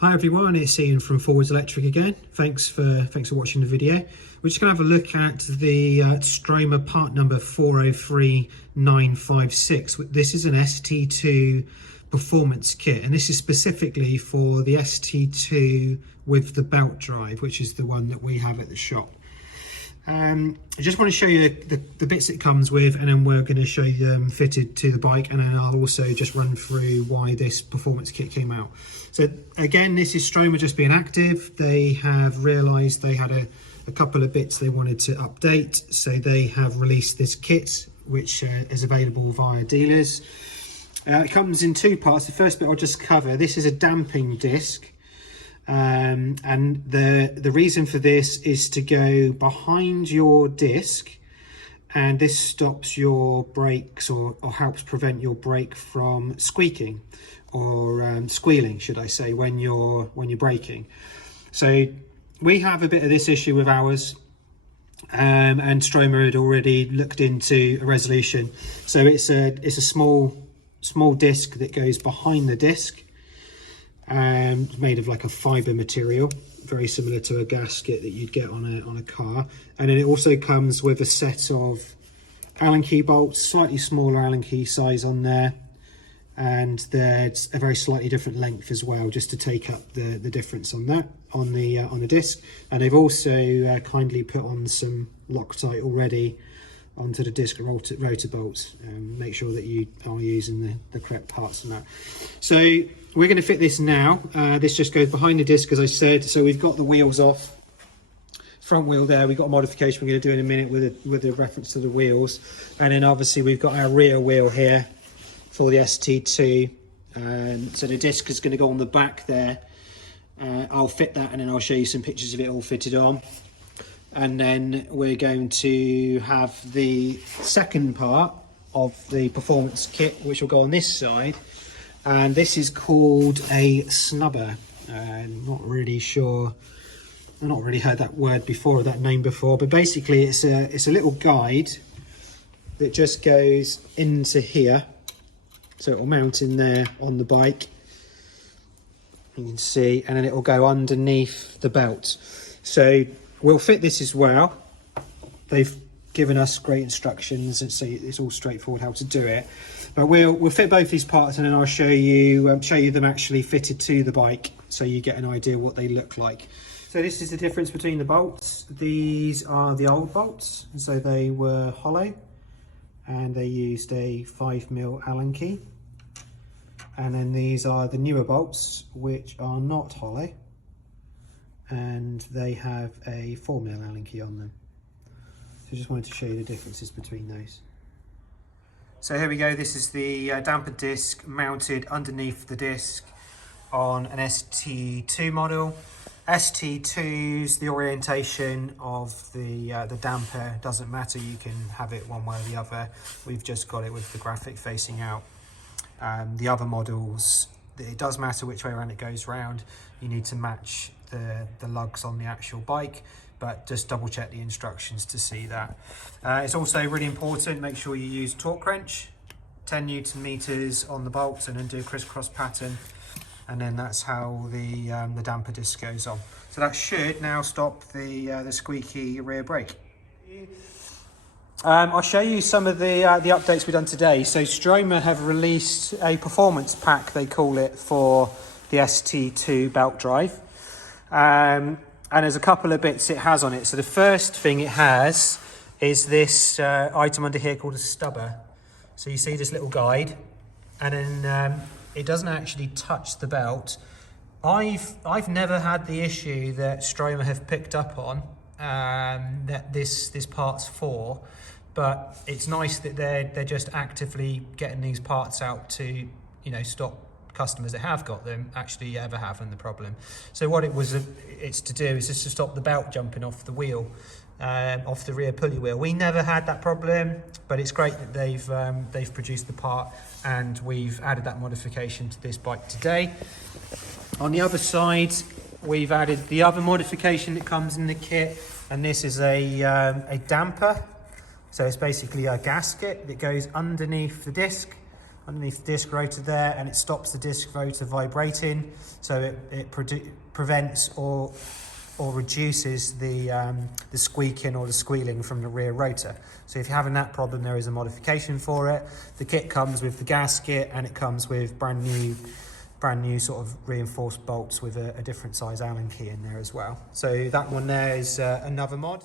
Hi everyone, it's Ian from Forwards Electric again. Thanks for watching the video. We're just going to have a look at the Stromer part number 403956. This is an ST2 performance kit, and this is specifically for the ST2 with the belt drive, which is the one that we have at the shop. I just want to show you the bits it comes with, and then we're going to show you them fitted to the bike, and then I'll also just run through why this performance kit came out. So again, this is Stromer just being active. They have realised they had a couple of bits they wanted to update, so they have released this kit, which is available via dealers. It comes in two parts. The first bit I'll just cover. This is a damping disc. And the reason for this is to go behind your disc, and this stops your brakes or helps prevent your brake from squeaking or squealing, should I say, when you're braking. So we have a bit of this issue with ours, and Stromer had already looked into a resolution. So it's a small disc that goes behind the disc, made of like a fiber material, very similar to a gasket that you'd get on a car. And then it also comes with a set of Allen key bolts, slightly smaller Allen key size on there, and there's a very slightly different length as well, just to take up the difference on that on the disc. And they've also kindly put on some Loctite already onto the disc rotor bolts, and make sure that you are using the correct parts and that. So we're going to fit this now. This just goes behind the disc, as I said. So we've got the wheels off, front wheel there. We've got a modification we're going to do in a minute with a reference to the wheels, and then obviously we've got our rear wheel here for the ST2. So the disc is going to go on the back there. I'll fit that, and then I'll show you some pictures of it all fitted on. And then we're going to have the second part of the performance kit, which will go on this side, and this is called a Snubber. I'm not really sure, I've not really heard that word before, or that name before, but basically it's a little guide that just goes into here, so it will mount in there on the bike, you can see, and then it will go underneath the belt. So we'll fit this as well. They've given us great instructions, and so it's all straightforward how to do it. But we'll fit both these parts, and then I'll show you them actually fitted to the bike, so you get an idea what they look like. So this is the difference between the bolts. These are the old bolts, so they were hollow, and they used a 5mm Allen key. And then these are the newer bolts, which are not hollow, and they have a 4mm Allen key on them. So I just wanted to show you the differences between those. So here we go. This is the damper disc mounted underneath the disc on an ST2 model. ST2s, the orientation of the damper doesn't matter. You can have it one way or the other. We've just got it with the graphic facing out. The other models, it does matter which way around it goes round. You need to match the lugs on the actual bike, but just double check the instructions to see that. It's also really important, make sure you use torque wrench, 10 Newton meters on the bolts, and then do a crisscross pattern, and then that's how the damper disc goes on. So that should now stop the squeaky rear brake. I'll show you some of the updates we've done today. So Stromer have released a performance pack, they call it, for the ST2 belt drive. And there's a couple of bits it has on it. So the first thing it has is this item under here called a stubber. So you see this little guide, and then it doesn't actually touch the belt. I've never had the issue that Stromer have picked up on, that this part's for, but it's nice that they're just actively getting these parts out to, you know, stop customers that have got them actually ever having the problem. So what it's to do is just to stop the belt jumping off the wheel, off the rear pulley wheel. We never had that problem, but it's great that they've produced the part, and we've added that modification to this bike today. On the other side, we've added the other modification that comes in the kit, and this is a damper. So it's basically a gasket that goes underneath the disc, underneath the disc rotor there, and it stops the disc rotor vibrating, so it prevents or reduces the squeaking or the squealing from the rear rotor. So if you're having that problem, there is a modification for it. The kit comes with the gasket, and it comes with brand new sort of reinforced bolts with a different size Allen key in there as well. So that one there is another mod.